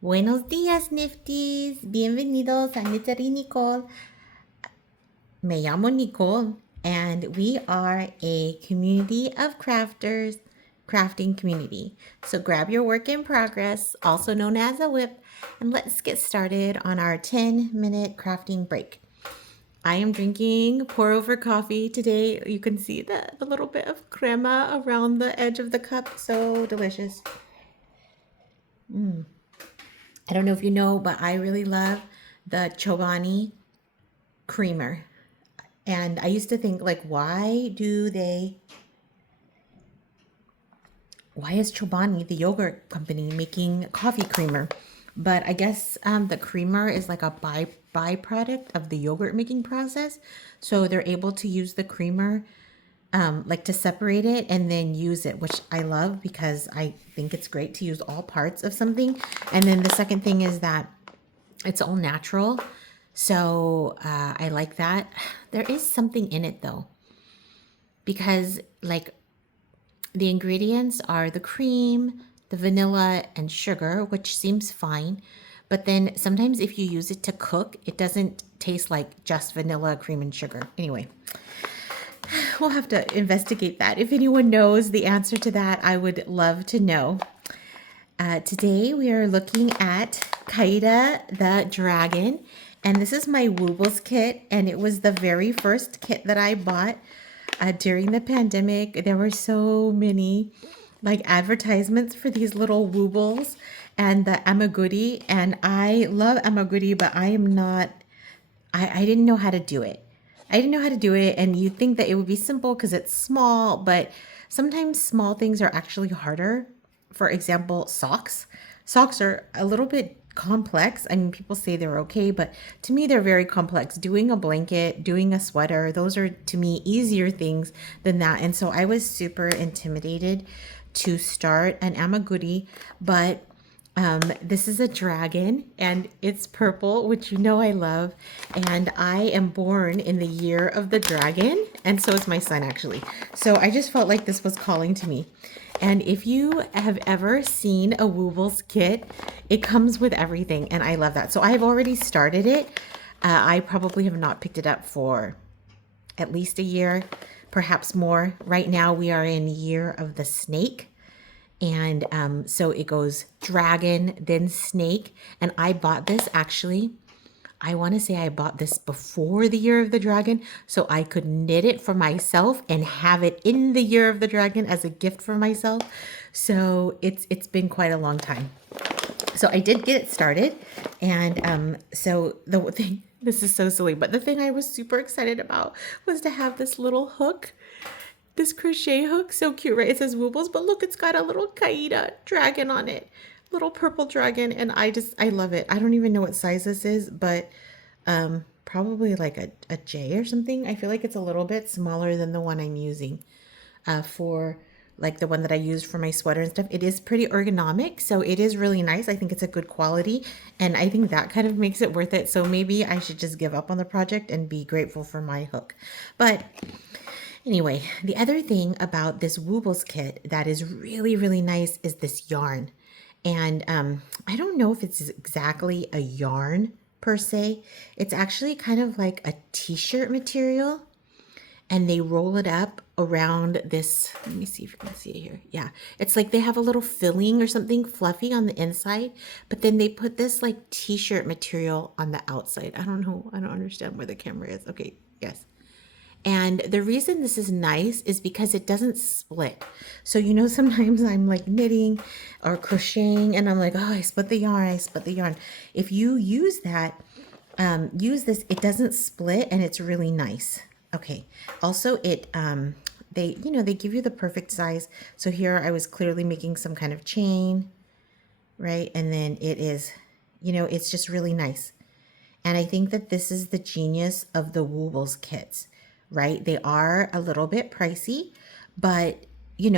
Buenos días, Nifties. Bienvenidos a Nitari Nicole. Me llamo Nicole, and we are a community of crafters, crafting community. So grab your work in progress, also known as a whip, and let's get started on our 10-minute crafting break. I am drinking pour over coffee today. You can see the little bit of crema around the edge of the cup. So delicious. I don't know if you know, but I really love the Chobani creamer. And I used to think, like, why is Chobani, the yogurt company, making coffee creamer? But I guess the creamer is like a byproduct of the yogurt making process. So they're able to use the creamer like to separate it and then use it, which I love because I think it's great to use all parts of something. And then the second thing is that it's all natural. So I like that. There is something in it though, because like the ingredients are the cream, the vanilla, and sugar, which seems fine. But then sometimes if you use it to cook, it doesn't taste like just vanilla, cream, and sugar. Anyway, we'll have to investigate that. If anyone knows the answer to that, I would love to know. Today we are looking at Kaida the dragon, and this is my Woobles kit, and it was the very first kit that I bought during the pandemic. There were so many like advertisements for these little Woobles and the Amaguri, and I love Amaguri, but I am not. I didn't know how to do it. I didn't know how to do it, and you think that it would be simple because it's small, but sometimes small things are actually harder. For example, socks. Socks are a little bit complex. I mean, people say they're okay, but to me, they're very complex. Doing a blanket, doing a sweater, those are to me easier things than that. And so I was super intimidated to start an amaguri, but this is a dragon and it's purple, which you know I love. And I am born in the year of the dragon, and so is my son actually. So I just felt like this was calling to me. And if you have ever seen a Woobles kit, it comes with everything, and I love that. So I've already started it. I probably have not picked it up for at least a year, perhaps more. Right now we are in year of the snake. And so it goes dragon, then snake. And I bought this actually, I want to say I bought this before the year of the dragon so I could knit it for myself and have it in the year of the dragon as a gift for myself. So it's been quite a long time. So I did get it started. And so the thing, this is so silly, but the thing I was super excited about was to have this little hook, this crochet hook. So cute, right? It says Woobles, but look, it's got a little Kaida dragon on it. Little purple dragon, and I love it. I don't even know what size this is, but probably like a J or something. I feel like it's a little bit smaller than the one I'm using for like the one that I used for my sweater and stuff. It is pretty ergonomic, so it is really nice. I think it's a good quality, and I think that kind of makes it worth it. So maybe I should just give up on the project and be grateful for my hook. But anyway, the other thing about this Woobles kit that is really, really nice is this yarn. And I don't know if it's exactly a yarn per se. It's actually kind of like a t-shirt material. And they roll it up around this. Let me see if you can see it here. Yeah, it's like they have a little filling or something fluffy on the inside, but then they put this like t-shirt material on the outside. I don't know. I don't understand where the camera is. Okay, yes. And the reason this is nice is because it doesn't split. So, you know, sometimes I'm like knitting or crocheting and I'm like, oh, I split the yarn, I split the yarn. If you use that, use this, it doesn't split and it's really nice. Okay. Also, they give you the perfect size. So here I was clearly making some kind of chain, right? And then it is, it's just really nice. And I think that this is the genius of the Woobles kits, right? They are a little bit pricey, but you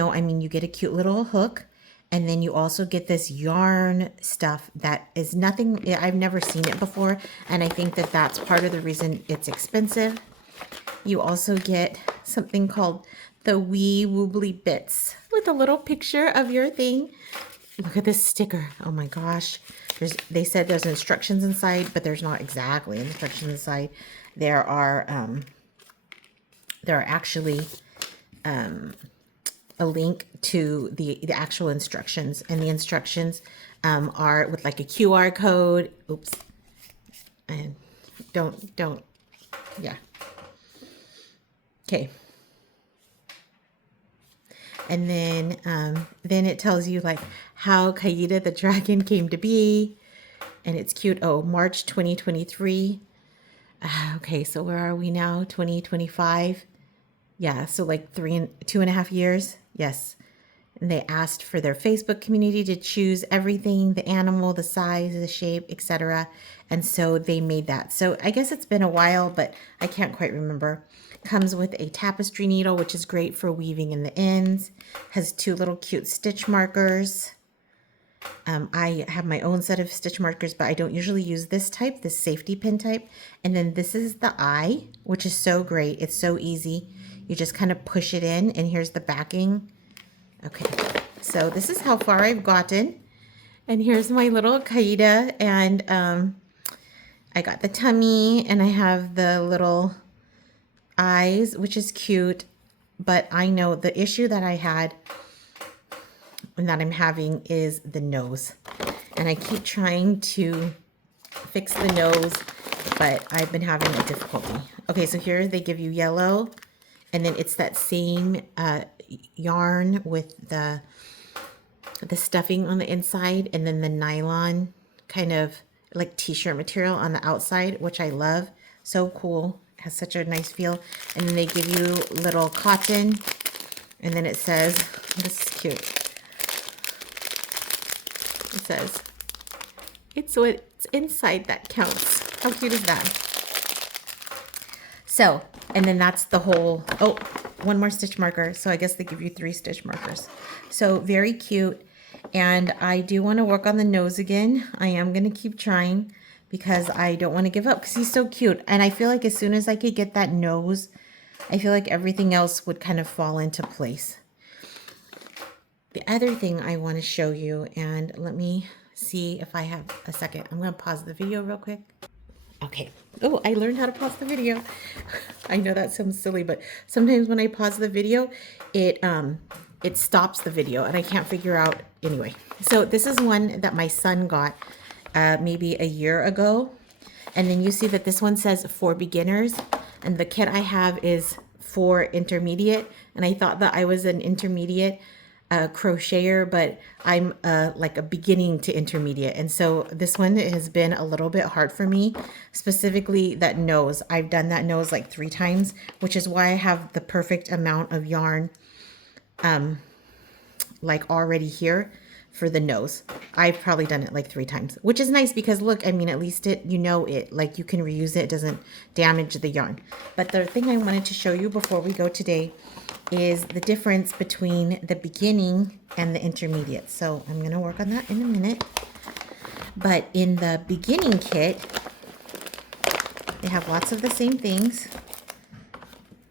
get a cute little hook, and then you also get this yarn stuff that is nothing, I've never seen it before. And I think that that's part of the reason it's expensive. You also get something called the Wee Woobly Bits with a little picture of your thing. Look at this sticker. Oh my gosh. They said there's instructions inside, but there's not exactly instructions inside. There are actually a link to the actual instructions, and the instructions are with like a QR code. Oops. And don't. Yeah. Okay. And then it tells you like how Kaida the dragon came to be, and it's cute. Oh, March 2023. Okay, so where are we now? 2025. Yeah, so like 2.5 years. Yes. And they asked for their Facebook community to choose everything, the animal, the size, the shape, etc. And so they made that. So I guess it's been a while, but I can't quite remember. Comes with a tapestry needle, which is great for weaving in the ends. Has 2 little cute stitch markers. I have my own set of stitch markers, but I don't usually use this type, this safety pin type. And then this is the eye, which is so great. It's so easy. You just kind of push it in, and here's the backing. Okay, so this is how far I've gotten. And here's my little Kaida, and I got the tummy, and I have the little eyes, which is cute. But I know the issue that I had and that I'm having is the nose. And I keep trying to fix the nose, but I've been having a difficulty. Okay, so here they give you yellow, and then it's that same yarn with the stuffing on the inside, and then the nylon kind of like t-shirt material on the outside, which I love. So cool. It has such a nice feel. And then they give you little cotton, and then it says, this is cute. It says, it's what's inside that counts. How cute is that? So, and then that's the whole, oh, 1 more stitch marker. So I guess they give you 3 stitch markers. So very cute. And I do want to work on the nose again. I am going to keep trying because I don't want to give up because he's so cute. And I feel like as soon as I could get that nose, I feel like everything else would kind of fall into place. The other thing I want to show you, and let me see if I have a second. I'm going to pause the video real quick. Okay. Oh, I learned how to pause the video. I know that sounds silly, but sometimes when I pause the video, it stops the video and I can't figure out anyway. So this is one that my son got maybe a year ago. And then you see that this one says for beginners, and the kit I have is for intermediate. And I thought that I was an intermediate crocheter, but I'm like a beginning to intermediate. And so this one has been a little bit hard for me, specifically that nose. I've done that nose like 3 times, which is why I have the perfect amount of yarn like already here for the nose. I've probably done it like 3 times, which is nice because look, I mean, at least it, like you can reuse it. It doesn't damage the yarn. But the thing I wanted to show you before we go today is the difference between the beginning and the intermediate. So I'm going to work on that in a minute. But in the beginning kit, they have lots of the same things.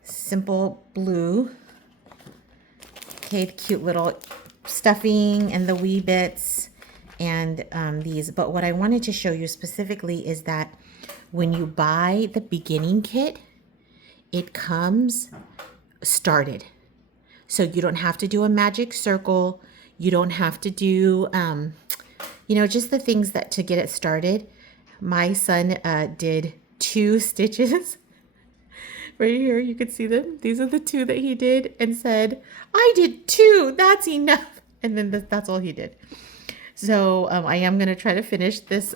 Simple blue. Okay, the cute little stuffing and the wee bits and these. But what I wanted to show you specifically is that when you buy the beginning kit, it comes started. So you don't have to do a magic circle. You don't have to do, just the things that to get it started. My son did 2 stitches. Right here, you can see them. These are the 2 that he did and said, I did 2, that's enough. And then that's all he did. So I am going to try to finish this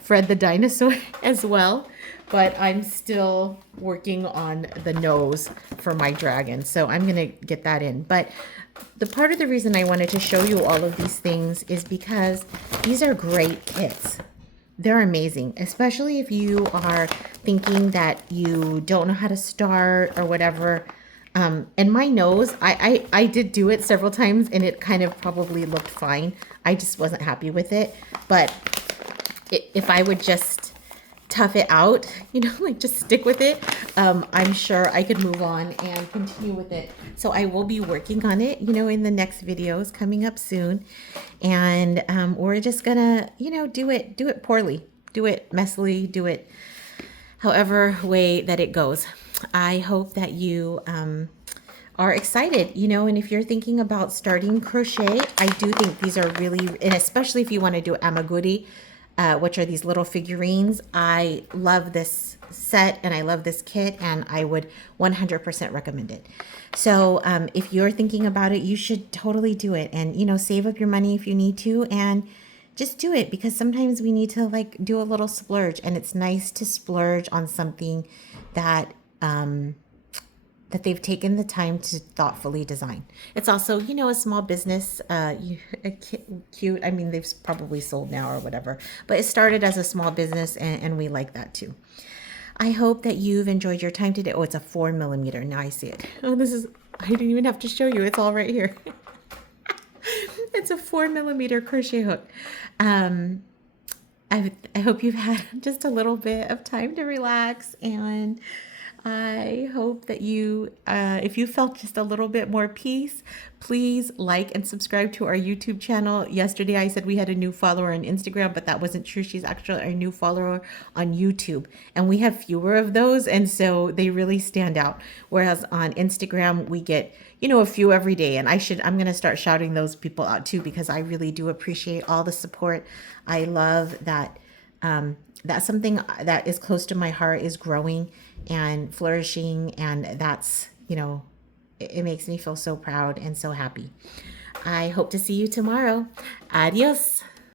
Fred the Dinosaur as well. But I'm still working on the nose for my dragon. So I'm going to get that in. But the part of the reason I wanted to show you all of these things is because these are great kits. They're amazing, especially if you are thinking that you don't know how to start or whatever. And my nose, I did do it several times and it kind of probably looked fine. I just wasn't happy with it. But if I would just tough it out, you know, like just stick with it, I'm sure I could move on and continue with it. So I will be working on it, you know, in the next videos coming up soon. And we're just gonna, you know, do it poorly, do it messily, do it however way that it goes. I hope that you are excited, you know, and if you're thinking about starting crochet, I do think these are really, and especially if you want to do amaguri, which are these little figurines. I love this set and I love this kit, and I would 100% recommend it. So if you're thinking about it, you should totally do it, and, you know, save up your money if you need to, and just do it, because sometimes we need to like do a little splurge, and it's nice to splurge on something that that they've taken the time to thoughtfully design. It's also, you know, a small business, cute. I mean, they've probably sold now or whatever, but it started as a small business, and we like that too. I hope that you've enjoyed your time today. Oh, it's a 4mm. Now I see it. Oh, this is, I didn't even have to show you. It's all right here. It's a 4mm crochet hook. I hope you've had just a little bit of time to relax, and I hope that you, if you felt just a little bit more peace, please like and subscribe to our YouTube channel. Yesterday I said we had a new follower on Instagram, but that wasn't true. She's actually our new follower on YouTube, and we have fewer of those, and so they really stand out. Whereas on Instagram we get, you know, a few every day, and I'm going to start shouting those people out too, because I really do appreciate all the support. I love that that's something that is close to my heart, is growing and flourishing, and that's, you know, it makes me feel so proud and so happy. I hope to see you tomorrow. Adios.